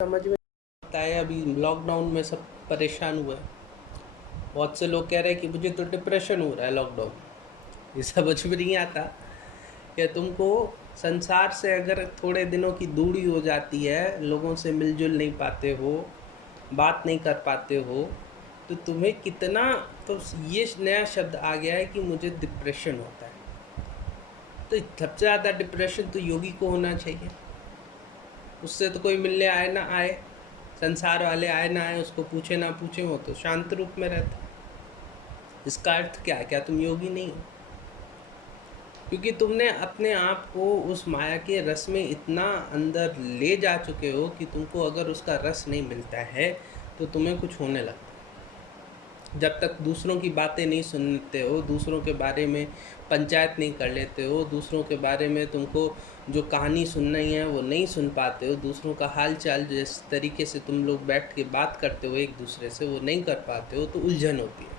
समझ में आता है। अभी लॉकडाउन में सब परेशान हुए हैं। बहुत से लोग कह रहे हैं कि मुझे तो डिप्रेशन हो रहा है लॉकडाउन। ये समझ में नहीं आता कि तुमको संसार से अगर थोड़े दिनों की दूरी हो जाती है, लोगों से मिलजुल नहीं पाते हो, बात नहीं कर पाते हो, तो तुम्हें कितना, तो ये नया शब्द आ गया है कि मुझे डिप्रेशन होता है। तो सबसे ज़्यादा डिप्रेशन तो योगी को होना चाहिए। उससे तो कोई मिलने आए ना आए, संसार वाले आए ना आए, उसको पूछे ना पूछे, वो तो शांत रूप में रहता है। इसका अर्थ क्या है? क्या तुम योगी नहीं हो? क्योंकि तुमने अपने आप को उस माया के रस में इतना अंदर ले जा चुके हो कि तुमको अगर उसका रस नहीं मिलता है तो तुम्हें कुछ होने लगता है। जब तक दूसरों की बातें नहीं सुनते हो, दूसरों के बारे में पंचायत नहीं कर लेते हो, दूसरों के बारे में तुमको जो कहानी सुननी है वो नहीं सुन पाते हो, दूसरों का हाल चाल जिस तरीके से तुम लोग बैठ के बात करते हो एक दूसरे से वो नहीं कर पाते हो, तो उलझन होती है।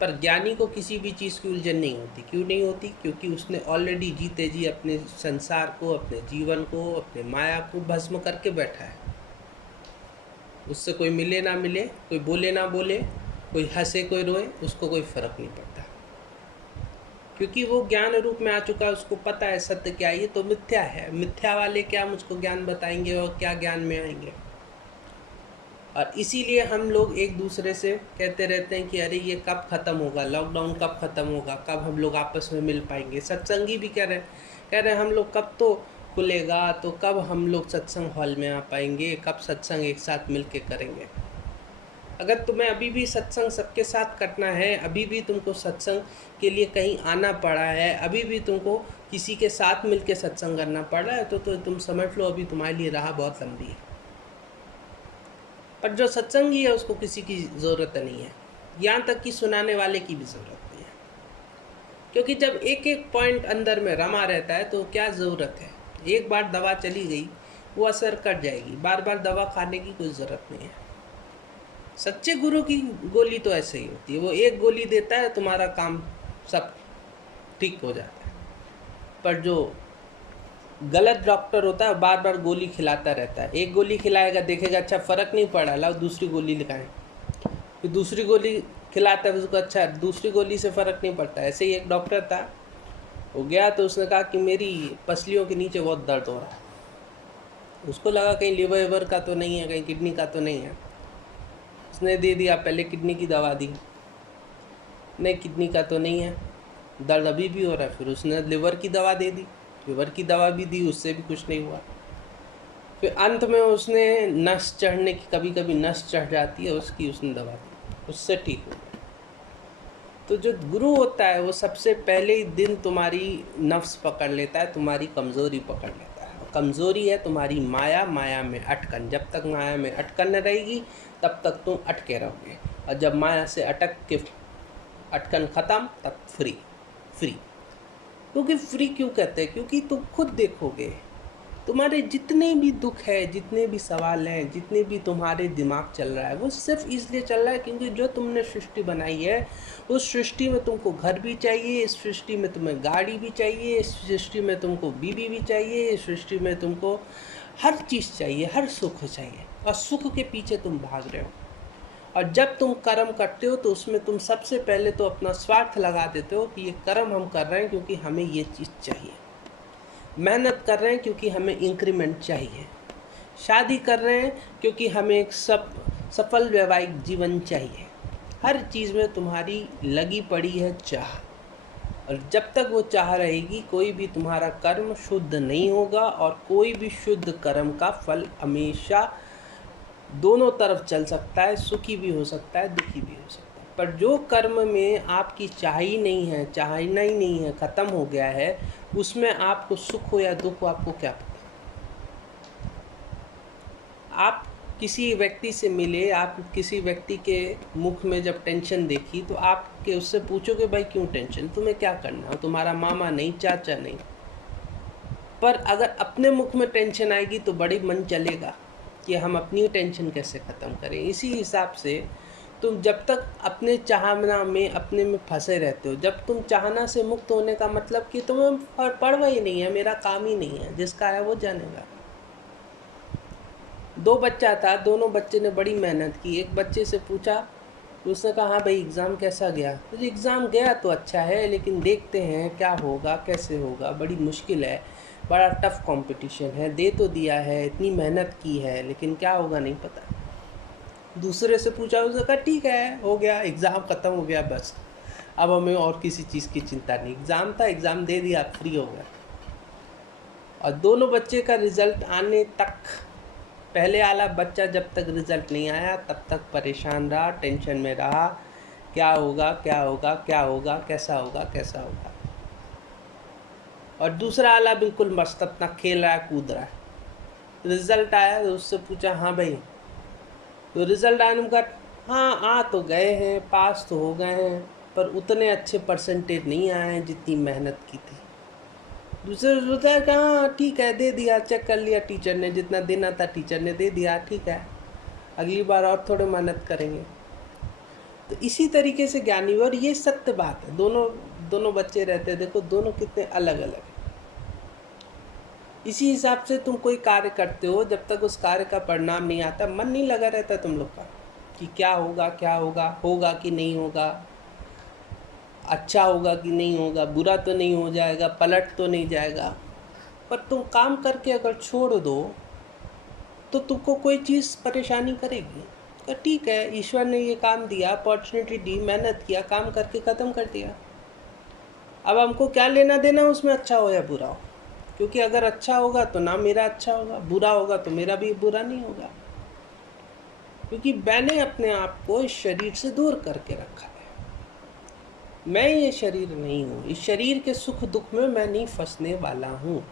पर ज्ञानी को किसी भी चीज़ की उलझन नहीं होती। क्यों नहीं होती? क्योंकि उसने ऑलरेडी जीते जी अपने संसार को, अपने जीवन को, अपने माया को भस्म करके बैठा है। उससे कोई मिले ना मिले, कोई बोले ना बोले, कोई हंसे कोई रोए, उसको कोई फ़र्क नहीं पड़ता, क्योंकि वो ज्ञान रूप में आ चुका है। उसको पता है सत्य क्या है, ये तो मिथ्या है। मिथ्या वाले क्या मुझको ज्ञान बताएंगे और क्या ज्ञान में आएंगे? और इसीलिए हम लोग एक दूसरे से कहते रहते हैं कि अरे ये कब ख़त्म होगा, लॉकडाउन कब ख़त्म होगा, कब हम लोग आपस में मिल पाएंगे। सत्संगी भी कह रहे हैं हम लोग कब तो खुलेगा, तो कब हम लोग सत्संग हॉल में आ पाएंगे, कब सत्संग एक साथ मिल के करेंगे। अगर तुम्हें अभी भी सत्संग सबके साथ करना है, अभी भी तुमको सत्संग के लिए कहीं आना पड़ा है, अभी भी तुमको किसी के साथ मिल के सत्संग करना पड़ रहा है, तो तुम समझ लो अभी तुम्हारे लिए राह बहुत लंबी है। पर जो सत्संगी है उसको किसी की ज़रूरत नहीं है, यहाँ तक कि सुनाने वाले की भी ज़रूरत नहीं है। क्योंकि जब एक एक पॉइंट अंदर में रमा रहता है तो क्या ज़रूरत है? एक बार दवा चली गई, वो असर कर जाएगी, बार बार दवा खाने की कोई ज़रूरत नहीं है। सच्चे गुरु की गोली तो ऐसे ही होती है, वो एक गोली देता है, तुम्हारा काम सब ठीक हो जाता है। पर जो गलत डॉक्टर होता है बार बार गोली खिलाता रहता है। एक गोली खिलाएगा, देखेगा अच्छा फ़र्क नहीं पड़ा, लाओ दूसरी गोली लिखाएं, फिर दूसरी गोली खिलाता है उसको, अच्छा दूसरी गोली से फ़र्क नहीं पड़ता। ऐसे ही एक डॉक्टर था, वो गया तो उसने कहा कि मेरी पसलियों के नीचे बहुत दर्द हो रहा है। उसको लगा कहीं लिवर का तो नहीं है, कहीं किडनी का तो नहीं है। उसने दे दिया, पहले किडनी की दवा दी, नहीं किडनी का तो नहीं है, दर्द अभी भी हो रहा है। फिर उसने लिवर की दवा दे दी, लिवर की दवा भी दी, उससे भी कुछ नहीं हुआ। फिर अंत में उसने नस चढ़ने की, कभी कभी नस चढ़ जाती है उसकी, उसने दवा दी, उससे ठीक हो गया। तो जो गुरु होता है वो सबसे पहले ही दिन तुम्हारी नफ्स पकड़ लेता है, तुम्हारी कमज़ोरी पकड़ लेता है। और कमज़ोरी है तुम्हारी माया, माया में अटकन। जब तक माया में अटकन रहेगी तब तक तुम अटके रहोगे, और जब माया से अटक के अटकन ख़त्म तब फ्री। फ्री क्योंकि फ्री क्यों कहते हैं? क्योंकि तुम खुद देखोगे तुम्हारे जितने भी दुख है, जितने भी सवाल हैं, जितने भी तुम्हारे दिमाग चल रहा है, वो सिर्फ इसलिए चल रहा है क्योंकि जो तुमने सृष्टि बनाई है, उस सृष्टि में तुमको घर भी चाहिए, इस सृष्टि में तुम्हें गाड़ी भी चाहिए, इस सृष्टि में तुमको बीवी भी चाहिए, इस सृष्टि में तुमको हर चीज़ चाहिए, हर सुख चाहिए, और सुख के पीछे तुम भाग रहे हो। और जब तुम कर्म करते हो तो उसमें तुम सबसे पहले तो अपना स्वार्थ लगा देते हो कि ये कर्म हम कर रहे हैं क्योंकि हमें ये चीज़ चाहिए, मेहनत कर रहे हैं क्योंकि हमें इंक्रीमेंट चाहिए, शादी कर रहे हैं क्योंकि हमें एक सफल वैवाहिक जीवन चाहिए। हर चीज़ में तुम्हारी लगी पड़ी है चाह, और जब तक वो चाह रहेगी कोई भी तुम्हारा कर्म शुद्ध नहीं होगा, और कोई भी शुद्ध कर्म का फल हमेशा दोनों तरफ चल सकता है, सुखी भी हो सकता है, दुखी भी हो सकता है। पर जो कर्म में आपकी चाह ही नहीं है, चाहना ही नहीं है, ख़त्म हो गया है, उसमें आपको सुख हो या दुख हो आपको क्या पता। आप किसी व्यक्ति से मिले, आप किसी व्यक्ति के मुख में जब टेंशन देखी तो आपके उससे पूछोगे भाई क्यों टेंशन, तुम्हें क्या करना हो, तुम्हारा मामा नहीं, चाचा नहीं। पर अगर अपने मुख में टेंशन आएगी तो बड़ी मन चलेगा कि हम अपनी टेंशन कैसे ख़त्म करें। इसी हिसाब से तुम जब तक अपने चाहना में, अपने में फंसे रहते हो, जब तुम चाहना से मुक्त होने का मतलब कि तुम्हें परवाह ही नहीं है, मेरा काम ही नहीं है, जिसका है वो जानेगा। दो बच्चा था, दोनों बच्चे ने बड़ी मेहनत की। एक बच्चे से पूछा, उसने कहा हाँ भाई एग्ज़ाम कैसा गया? तो एग्ज़ाम गया तो अच्छा है, लेकिन देखते हैं क्या होगा कैसे होगा, बड़ी मुश्किल है, बड़ा टफ कंपटीशन है। दे तो दिया है, इतनी मेहनत की है, लेकिन क्या होगा नहीं पता। दूसरे से पूछा, उसने कहा ठीक है, हो गया, एग्ज़ाम ख़त्म हो गया, बस अब हमें और किसी चीज़ की चिंता नहीं। एग्ज़ाम था, एग्ज़ाम दे दिया, फ्री हो गया। और दोनों बच्चे का रिज़ल्ट आने तक, पहले वाला बच्चा जब तक रिज़ल्ट नहीं आया तब तक परेशान रहा, टेंशन में रहा, क्या होगा क्या होगा क्या होगा, कैसा होगा कैसा होगा। और दूसरा वाला बिल्कुल मस्त अपना खेल रहा है, कूद रहा है। रिज़ल्ट आया तो उससे पूछा हाँ भाई, तो रिज़ल्ट आने का, हाँ आ तो गए हैं, पास तो हो गए हैं, पर उतने अच्छे परसेंटेज नहीं आए हैं जितनी मेहनत की थी। दूसरे सोचा है कि हाँ ठीक है, दे दिया, चेक कर लिया टीचर ने, जितना देना था टीचर ने दे दिया, ठीक है, अगली बार और थोड़े मेहनत करेंगे। तो इसी तरीके से ज्ञानी, और ये सत्य बात है। दोनों बच्चे रहते हैं, देखो दोनों कितने अलग अलग हैं। इसी हिसाब से तुम कोई कार्य करते हो, जब तक उस कार्य का परिणाम नहीं आता, मन नहीं लगा रहता तुम लोग का कि क्या होगा क्या होगा, होगा कि नहीं होगा, अच्छा होगा कि नहीं होगा, बुरा तो नहीं हो जाएगा, पलट तो नहीं जाएगा। पर तुम काम करके अगर छोड़ दो तो तुमको कोई चीज़ परेशानी करेगी। तो ठीक है, ईश्वर ने ये काम दिया, अपॉर्चुनिटी दी, मेहनत किया, काम करके ख़त्म कर दिया। अब हमको क्या लेना देना उसमें अच्छा हो या बुरा हो, क्योंकि अगर अच्छा होगा तो ना मेरा अच्छा होगा, बुरा होगा तो मेरा भी बुरा नहीं होगा, क्योंकि मैंने अपने आप को इस शरीर से दूर करके रखा है। मैं ये शरीर नहीं हूँ, इस शरीर के सुख दुख में मैं नहीं फंसने वाला हूँ।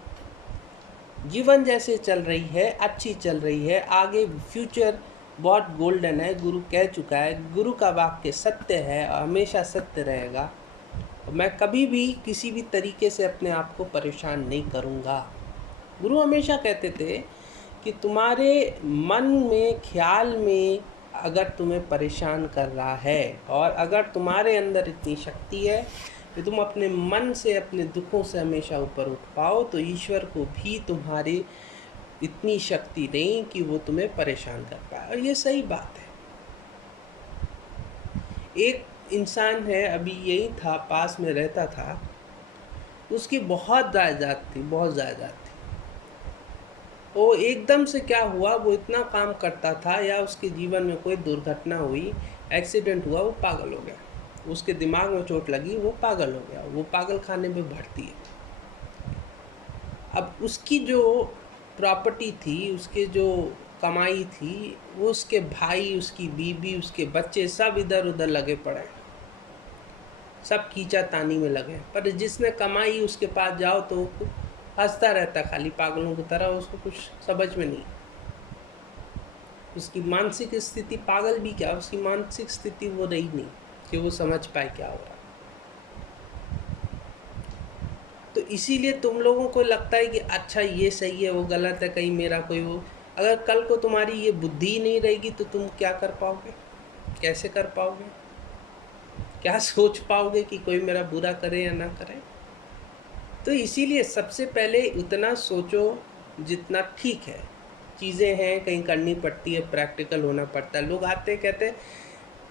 जीवन जैसे चल रही है, अच्छी चल रही है, आगे फ्यूचर बहुत गोल्डन है। गुरु कह चुका है, गुरु का वाक्य सत्य है और हमेशा सत्य रहेगा। मैं कभी भी किसी भी तरीके से अपने आप को परेशान नहीं करूँगा। गुरु हमेशा कहते थे कि तुम्हारे मन में, ख्याल में अगर तुम्हें परेशान कर रहा है, और अगर तुम्हारे अंदर इतनी शक्ति है कि तुम अपने मन से, अपने दुखों से हमेशा ऊपर उठ पाओ, तो ईश्वर को भी तुम्हारी इतनी शक्ति नहीं कि वो तुम्हें परेशान कर पाए। और ये सही बात है। एक इंसान है, अभी यही था, पास में रहता था, उसकी बहुत जायदाद थी, बहुत जायदाद थी। वो एकदम से क्या हुआ, वो इतना काम करता था, या उसके जीवन में कोई दुर्घटना हुई, एक्सीडेंट हुआ, वो पागल हो गया, उसके दिमाग में चोट लगी, वो पागल हो गया, वो पागल खाने में भर्ती है। अब उसकी जो प्रॉपर्टी थी, उसके जो कमाई थी, वो उसके भाई, उसकी बीवी, उसके बच्चे सब इधर उधर लगे पड़े, सब खींचातानी में लगे। पर जिसने कमाई उसके पास जाओ तो हंसता रहता, खाली पागलों की तरह, उसको कुछ समझ में नहीं। उसकी मानसिक स्थिति, पागल भी क्या, उसकी मानसिक स्थिति वो रही नहीं कि वो समझ पाए क्या हो रहा। तो इसीलिए तुम लोगों को लगता है कि अच्छा ये सही है, वो गलत है, कहीं मेरा कोई वो, अगर कल को तुम्हारी ये बुद्धि नहीं रहेगी तो तुम क्या कर पाओगे, कैसे कर पाओगे, क्या सोच पाओगे कि कोई मेरा बुरा करे या ना करे। तो इसीलिए सबसे पहले उतना सोचो जितना ठीक है। चीज़ें हैं, कहीं करनी पड़ती है, प्रैक्टिकल होना पड़ता है। लोग आते कहते हैं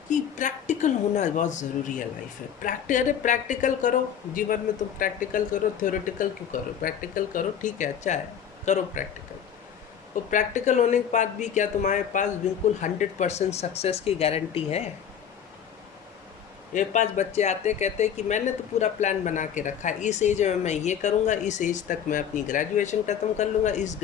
कि प्रैक्टिकल होना बहुत ज़रूरी है लाइफ में। अरे प्रैक्टिकल करो, जीवन में तुम प्रैक्टिकल करो, थ्योरेटिकल क्यों करो, प्रैक्टिकल करो, ठीक है, अच्छा है, करो प्रैक्टिकल। तो प्रैक्टिकल होने के बाद भी क्या तुम्हारे पास बिल्कुल 100% सक्सेस की गारंटी है? मेरे पास बच्चे आते कहते हैं कि मैंने तो पूरा प्लान बना के रखा है, इस एज में मैं ये करूँगा, इस एज तक मैं अपनी ग्रेजुएशन ख़त्म कर लूँगा, इस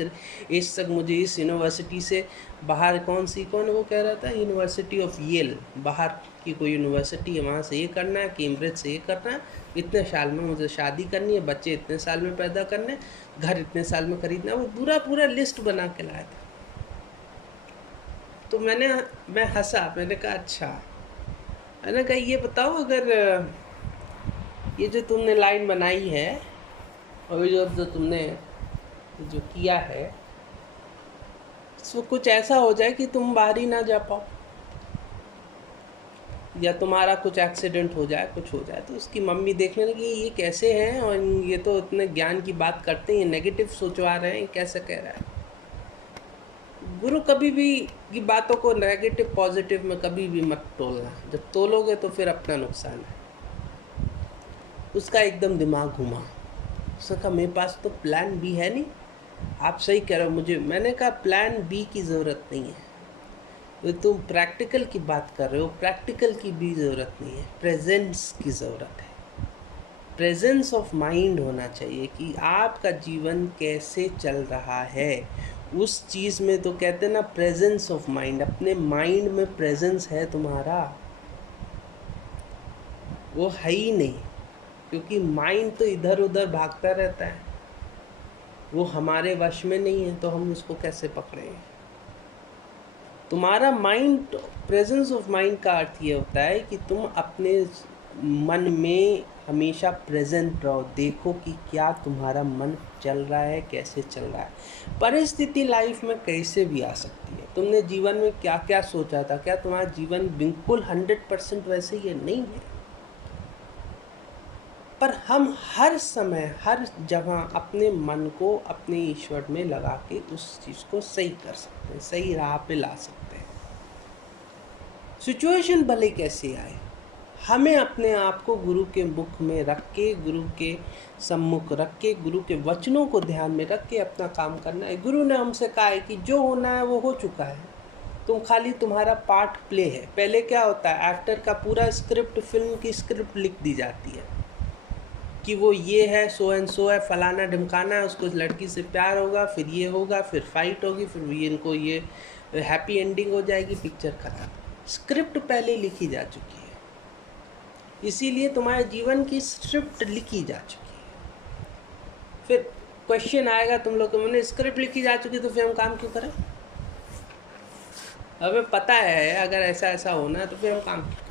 एज तक मुझे इस यूनिवर्सिटी से बाहर, कौन वो कह रहा था, यूनिवर्सिटी ऑफ येल, बाहर की कोई यूनिवर्सिटी है, वहाँ से ये करना है, कैम्ब्रिज से ये करना है, इतने साल में मुझे शादी करनी है, बच्चे इतने साल में पैदा करने, घर इतने साल में खरीदना। वो पूरा लिस्ट बना के लाया था। तो मैं हंसा, मैंने कहा अच्छा। मैंने कहा ये बताओ, अगर ये जो तुमने लाइन बनाई है और जो तुमने जो किया है, तो कुछ ऐसा हो जाए कि तुम बाहर ही ना जा पाओ, या तुम्हारा कुछ एक्सीडेंट हो जाए, कुछ हो जाए, तो उसकी मम्मी देखने लगी ये कैसे हैं, और ये तो इतने ज्ञान की बात करते हैं, नेगेटिव सोचवा रहे हैं, कैसे कह रहा है। गुरु कभी भी की बातों को नेगेटिव पॉजिटिव में कभी भी मत तोलना। जब तोलोगे तो फिर अपना नुकसान है। उसका एकदम दिमाग घुमा। उसने कहा मेरे पास तो प्लान बी है नहीं। आप सही कह रहे हो, मैंने कहा प्लान बी की ज़रूरत नहीं है। तो तुम प्रैक्टिकल की बात कर रहे हो, प्रैक्टिकल की भी ज़रूरत नहीं है, प्रेजेंस की ज़रूरत है। प्रेजेंस ऑफ माइंड होना चाहिए कि आपका जीवन कैसे चल रहा है। उस चीज़ में तो कहते हैं ना, प्रेजेंस ऑफ माइंड, अपने माइंड में प्रेजेंस है तुम्हारा, वो है ही नहीं। क्योंकि माइंड तो इधर उधर भागता रहता है, वो हमारे वश में नहीं है, तो हम उसको कैसे पकड़ें। तुम्हारा माइंड, प्रेजेंस ऑफ माइंड का अर्थ ये होता है कि तुम अपने मन में हमेशा प्रेजेंट रहो, देखो कि क्या तुम्हारा मन चल रहा है, कैसे चल रहा है। परिस्थिति लाइफ में कैसे भी आ सकती है। तुमने जीवन में क्या क्या सोचा था, क्या तुम्हारा जीवन बिल्कुल 100% वैसे ही नहीं है। पर हम हर समय हर जगह अपने मन को अपने ईश्वर में लगा के उस चीज़ को सही कर सकते हैं, सही राह पे ला सकते हैं। सिचुएशन भले कैसे आए, हमें अपने आप को गुरु के मुख में रख के, गुरु के सम्मुख रख के, गुरु के वचनों को ध्यान में रख के अपना काम करना है। गुरु ने हमसे कहा है कि जो होना है वो हो चुका है, तुम खाली तुम्हारा पार्ट प्ले है। पहले क्या होता है, एक्टर का पूरा स्क्रिप्ट, फिल्म की स्क्रिप्ट लिख दी जाती है कि वो ये है, सो एंड सो है, फलाना ढिमकाना है, उसको लड़की से प्यार होगा, फिर ये होगा, फिर फाइट होगी, फिर इनको ये हैप्पी एंडिंग हो जाएगी, पिक्चर खत्म। स्क्रिप्ट पहले लिखी जा चुकी है, इसीलिए तुम्हारे जीवन की स्क्रिप्ट लिखी जा चुकी है। फिर क्वेश्चन आएगा तुम लोग के मन में, स्क्रिप्ट लिखी जा चुकी तो फिर हम काम क्यों करें। हमें पता है अगर ऐसा ऐसा होना है तो फिर हम काम क्यों करें।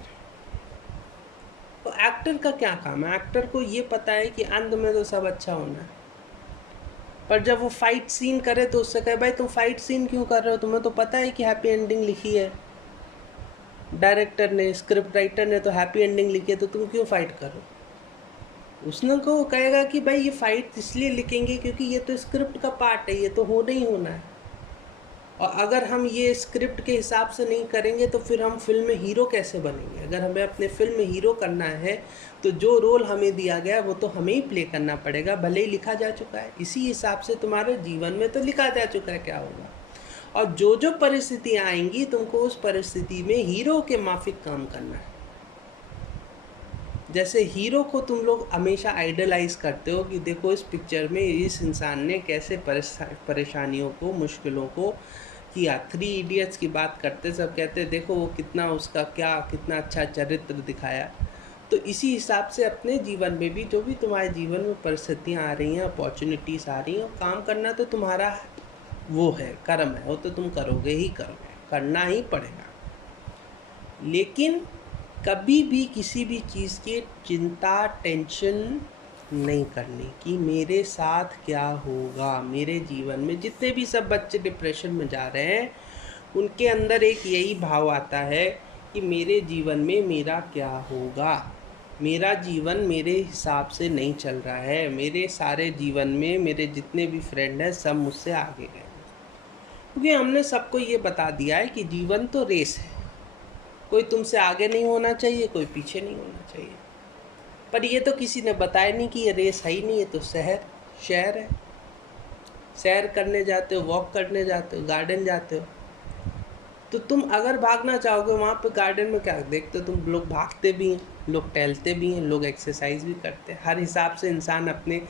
तो एक्टर का क्या काम है, एक्टर को ये पता है कि अंत में तो सब अच्छा होना है, पर जब वो फाइट सीन करे तो उससे कहे भाई तुम फाइट सीन क्यों कर रहे हो, तुम्हें तो पता है कि हैप्पी एंडिंग लिखी है, डायरेक्टर ने, स्क्रिप्ट राइटर ने तो हैप्पी एंडिंग लिखी है, तो तुम क्यों फाइट करो। उसने को कहेगा कि भाई ये फाइट इसलिए लिखेंगे क्योंकि ये तो स्क्रिप्ट का पार्ट है, ये तो होना ही होना है। और अगर हम ये स्क्रिप्ट के हिसाब से नहीं करेंगे तो फिर हम फिल्म में हीरो कैसे बनेंगे। अगर हमें अपने फिल्म में हीरो करना है तो जो रोल हमें दिया गया वो तो हमें ही प्ले करना पड़ेगा, भले ही लिखा जा चुका है। इसी हिसाब से तुम्हारे जीवन में तो लिखा जा चुका है क्या होगा, और जो जो परिस्थितियाँ आएंगी तुमको उस परिस्थिति में हीरो के माफिक काम करना है। जैसे हीरो को तुम लोग हमेशा आइडलाइज करते हो कि देखो इस पिक्चर में इस इंसान ने कैसे परेशानियों को, मुश्किलों को किया। 3 इडियट्स की बात करते सब कहते देखो वो कितना, उसका क्या कितना अच्छा चरित्र दिखाया। तो इसी हिसाब से अपने जीवन में भी जो भी तुम्हारे जीवन में परिस्थितियाँ आ रही हैं, अपॉर्चुनिटीज़ आ रही हैं, काम करना तो तुम्हारा वो है, कर्म है, वो तो तुम करोगे ही करोगे, करना ही पड़ेगा। लेकिन कभी भी किसी भी चीज़ की चिंता, टेंशन नहीं करनी कि मेरे साथ क्या होगा। मेरे जीवन में जितने भी सब बच्चे डिप्रेशन में जा रहे हैं उनके अंदर एक यही भाव आता है कि मेरे जीवन में मेरा क्या होगा, मेरा जीवन मेरे हिसाब से नहीं चल रहा है, मेरे सारे जीवन में मेरे जितने भी फ्रेंड हैं सब मुझसे आगे गए। क्योंकि हमने सबको ये बता दिया है कि जीवन तो रेस है, कोई तुमसे आगे नहीं होना चाहिए, कोई पीछे नहीं होना चाहिए। पर ये तो किसी ने बताया नहीं कि ये रेस है ही नहीं, ये तो शहर है। सैर करने जाते हो, वॉक करने जाते हो, गार्डन जाते हो, तो तुम अगर भागना चाहोगे वहाँ पे गार्डन में क्या देखते हो, तुम लोग भागते भी हैं, लोग टहलते भी हैं, लोग एक्सरसाइज भी करते हैं। हर हिसाब से इंसान अपने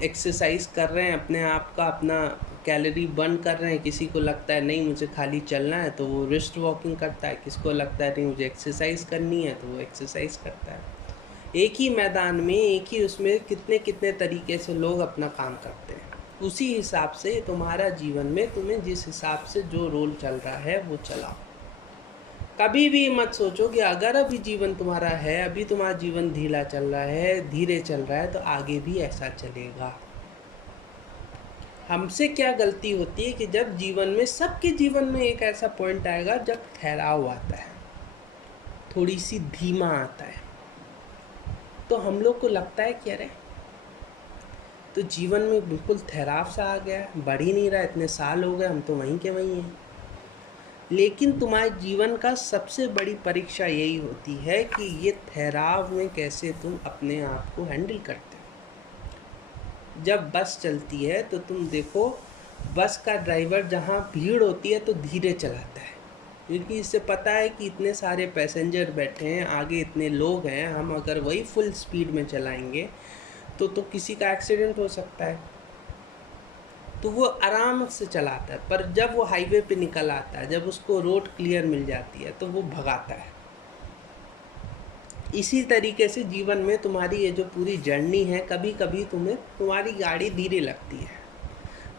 एक्सरसाइज कर रहे हैं, अपने आप का अपना कैलोरी बर्न कर रहे हैं। किसी को लगता है नहीं मुझे खाली चलना है तो वो रिस्ट वॉकिंग करता है, किसी को लगता है नहीं मुझे एक्सरसाइज करनी है तो वो एक्सरसाइज करता है। एक ही मैदान में, एक ही उसमें कितने कितने तरीके से लोग अपना काम करते हैं। उसी हिसाब से तुम्हारा जीवन में तुम्हें जिस हिसाब से जो रोल चल रहा है वो चलाओ। कभी भी मत सोचो कि अगर अभी जीवन तुम्हारा है, अभी तुम्हारा जीवन ढीला चल रहा है, धीरे चल रहा है, तो आगे भी ऐसा चलेगा। हमसे क्या गलती होती है कि जब जीवन में, सबके जीवन में एक ऐसा पॉइंट आएगा जब ठहराव आता है, थोड़ी सी धीमा आता है, तो हम लोग को लगता है कि अरे तो जीवन में बिल्कुल ठहराव सा आ गया, बढ़ ही नहीं रहा, इतने साल हो गए हम तो वहीं के वहीं हैं। लेकिन तुम्हारे जीवन का सबसे बड़ी परीक्षा यही होती है कि ये ठहराव में कैसे तुम अपने आप को हैंडल करते हो। जब बस चलती है तो तुम देखो, बस का ड्राइवर जहाँ भीड़ होती है तो धीरे चलाता है, क्योंकि इससे पता है कि इतने सारे पैसेंजर बैठे हैं, आगे इतने लोग हैं, हम अगर वही फुल स्पीड में चलाएंगे तो किसी का एक्सीडेंट हो सकता है। तो वो आराम से चलाता है, पर जब वो हाईवे पे निकल आता है, जब उसको रोड क्लियर मिल जाती है तो वो भगाता है। इसी तरीके से जीवन में तुम्हारी ये जो पूरी जर्नी है, कभी कभी तुम्हारी गाड़ी धीरे लगती है,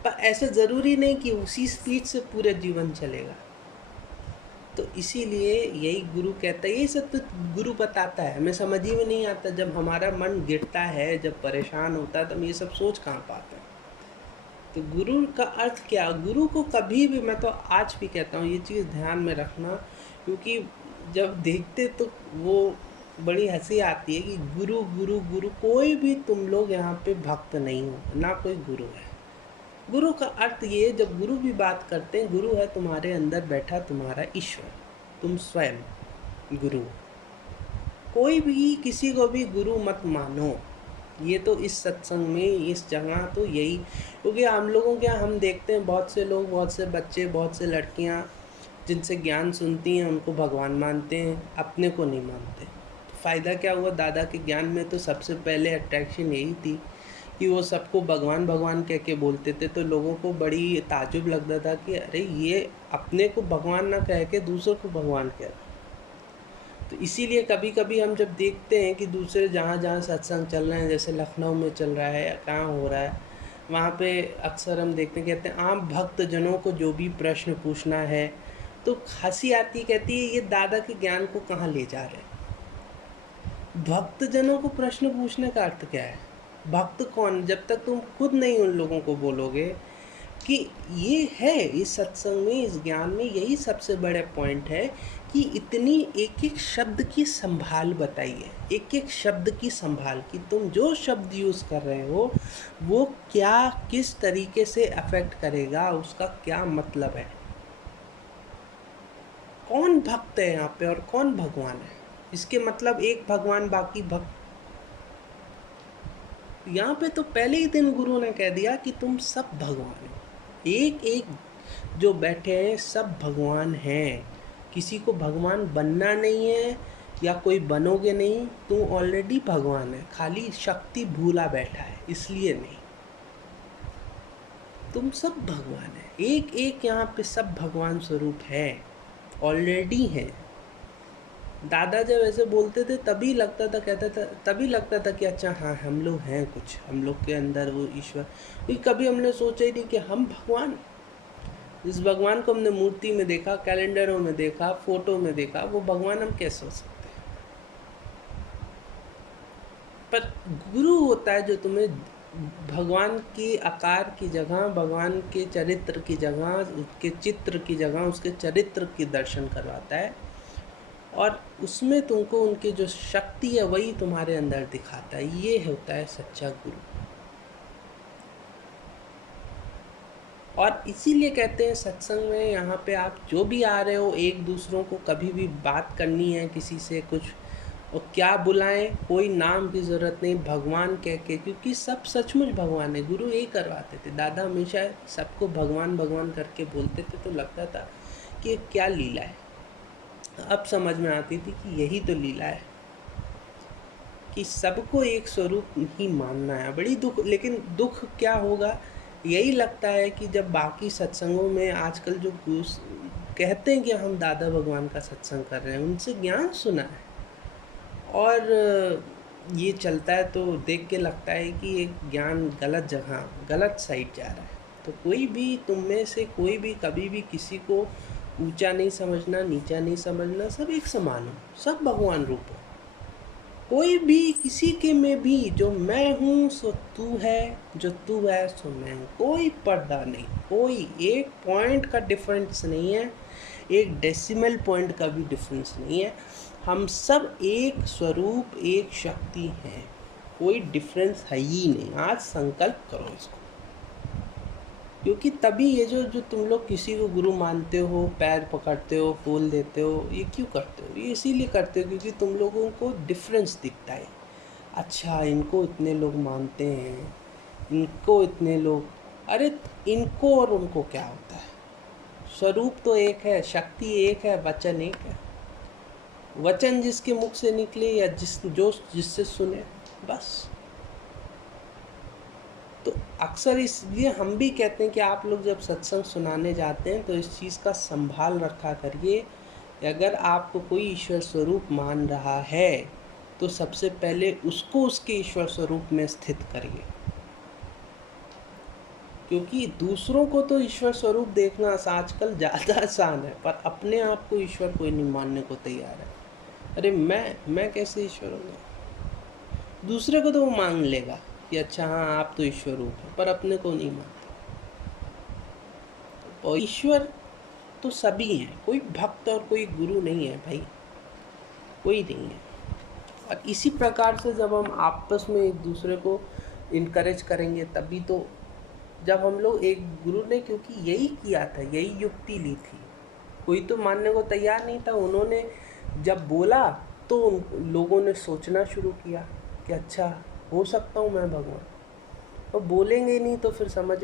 पर ऐसे ज़रूरी नहीं कि उसी स्पीड से पूरा जीवन चलेगा। तो इसीलिए यही गुरु कहता है, यही सब तो गुरु बताता है, हमें समझ ही में नहीं आता। जब हमारा मन गिरता है, जब परेशान होता है, तो हम ये सब सोच कहाँ पाते हैं। तो गुरु का अर्थ क्या? गुरु को कभी भी, मैं तो आज भी कहता हूँ ये चीज़ ध्यान में रखना, क्योंकि जब देखते तो वो बड़ी हंसी आती है कि गुरु गुरु गुरु, कोई भी तुम लोग यहाँ पे भक्त नहीं हो, ना कोई गुरु है। गुरु का अर्थ ये, जब गुरु भी बात करते हैं, गुरु है तुम्हारे अंदर बैठा तुम्हारा ईश्वर, तुम स्वयं गुरु। कोई भी किसी को भी गुरु मत मानो। ये तो इस सत्संग में, इस जगह तो यही, क्योंकि हम लोगों के यहाँ हम देखते हैं बहुत से लोग, बहुत से बच्चे, बहुत से लड़कियाँ जिनसे ज्ञान सुनती हैं उनको भगवान मानते हैं, अपने को नहीं मानते। तो फ़ायदा क्या हुआ? दादा के ज्ञान में तो सबसे पहले अट्रैक्शन यही थी कि वो सबको भगवान भगवान कह के बोलते थे, तो लोगों को बड़ी ताज्जुब लगता था कि अरे ये अपने को भगवान ना कह के दूसरों को भगवान कह रहा। तो इसीलिए कभी कभी हम जब देखते हैं कि दूसरे जहाँ जहाँ सत्संग चल रहे हैं, जैसे लखनऊ में चल रहा है या कहाँ हो रहा है, वहाँ पे अक्सर हम देखते हैं, कहते हैं आम भक्तजनों को जो भी प्रश्न पूछना है, तो हंसी आती, कहती है ये दादा के ज्ञान को कहाँ ले जा रहे हैं। भक्तजनों को प्रश्न पूछने का अर्थ क्या है? भक्त कौन? जब तक तुम खुद नहीं उन लोगों को बोलोगे कि ये है, इस सत्संग में, इस ज्ञान में यही सबसे बड़ा पॉइंट है कि इतनी एक एक शब्द की संभाल बताइए, एक एक शब्द की संभाल, कि तुम जो शब्द यूज़ कर रहे हो वो क्या, किस तरीके से अफेक्ट करेगा, उसका क्या मतलब है। कौन भक्त है यहाँ पे और कौन भगवान है? इसके मतलब एक भगवान बाकी भक्त। यहाँ पे तो पहले ही दिन गुरु ने कह दिया कि तुम सब भगवान हो, एक एक जो बैठे हैं सब भगवान हैं। किसी को भगवान बनना नहीं है या कोई बनोगे नहीं, तुम ऑलरेडी भगवान है, खाली शक्ति भूला बैठा है इसलिए नहीं। तुम सब भगवान है, एक एक यहाँ पे सब भगवान स्वरूप है, ऑलरेडी हैं। दादा जब ऐसे बोलते थे तभी लगता था, कहता था, तभी लगता था कि अच्छा हाँ हम लोग हैं, कुछ हम लोग के अंदर वो ईश्वर। क्योंकि कभी हमने सोचा ही नहीं कि हम भगवान, जिस भगवान को हमने मूर्ति में देखा, कैलेंडरों में देखा, फोटो में देखा, वो भगवान हम कैसे हो सकते हैं। पर गुरु होता है जो तुम्हें भगवान के आकार की जगह, भगवान के चरित्र की जगह, उसके चित्र की जगह उसके चरित्र के दर्शन करवाता है, और उसमें तुमको उनकी जो शक्ति है वही तुम्हारे अंदर दिखाता है। ये होता है सच्चा गुरु। और इसीलिए कहते हैं सत्संग में, यहाँ पे आप जो भी आ रहे हो, एक दूसरों को कभी भी बात करनी है किसी से कुछ, और क्या बुलाएं, कोई नाम की ज़रूरत नहीं, भगवान कह के, क्योंकि सब सचमुच भगवान है। गुरु यही करवाते थे, दादा हमेशा सबको भगवान भगवान करके बोलते थे, तो लगता था कि ये क्या लीला है। अब समझ में आती थी कि यही तो लीला है, कि सबको एक स्वरूप ही मानना है। बड़ी दुख, लेकिन दुख क्या होगा, यही लगता है कि जब बाकी सत्संगों में आजकल जो कहते हैं कि हम दादा भगवान का सत्संग कर रहे हैं, उनसे ज्ञान सुना है और ये चलता है, तो देख के लगता है कि ये ज्ञान गलत जगह, गलत साइड जा रहा है। तो कोई भी, तुम में से कोई भी कभी भी किसी को ऊंचा नहीं समझना, नीचा नहीं समझना, सब एक समान हो, सब भगवान रूप हो। कोई भी किसी के में भी, जो मैं हूँ सो तू है, जो तू है सो मैं हूँ, कोई पर्दा नहीं, कोई एक पॉइंट का डिफरेंस नहीं है, एक डेसिमल पॉइंट का भी डिफरेंस नहीं है। हम सब एक स्वरूप, एक शक्ति हैं। कोई डिफरेंस है ही नहीं। आज संकल्प करो इसको, क्योंकि तभी ये जो जो तुम लोग किसी को गुरु मानते हो, पैर पकड़ते हो, फूल देते हो, ये क्यों करते हो? ये इसीलिए करते हो क्योंकि तुम लोगों को डिफरेंस दिखता है। अच्छा, इनको इतने लोग मानते हैं, इनको इतने लोग, अरे इनको और उनको क्या होता है? स्वरूप तो एक है, शक्ति एक है, वचन एक है। वचन जिसके मुख से निकले या जिससे सुने, बस। तो अक्सर इसलिए हम भी कहते हैं कि आप लोग जब सत्संग सुनाने जाते हैं तो इस चीज़ का संभाल रखा करिए। अगर आपको कोई ईश्वर स्वरूप मान रहा है तो सबसे पहले उसको उसके ईश्वर स्वरूप में स्थित करिए, क्योंकि दूसरों को तो ईश्वर स्वरूप देखना आजकल ज़्यादा आसान है, पर अपने आप को ईश्वर कोई नहीं मानने को तैयार है। अरे मैं कैसे ईश्वर हूँ? दूसरे को तो वो मान लेगा कि अच्छा हाँ आप तो ईश्वर रूप है, पर अपने को नहीं मानता। और ईश्वर तो सभी हैं, कोई भक्त और कोई गुरु नहीं है भाई, कोई नहीं है। और इसी प्रकार से जब हम आपस में एक दूसरे को इनकरेज करेंगे तभी तो, जब हम लोग एक गुरु ने क्योंकि यही किया था, यही युक्ति ली थी, कोई तो मानने को तैयार नहीं था। उन्होंने जब बोला तो लोगों ने सोचना शुरू किया कि अच्छा हो सकता हूँ मैं भगवान। और बोलेंगे नहीं तो फिर समझ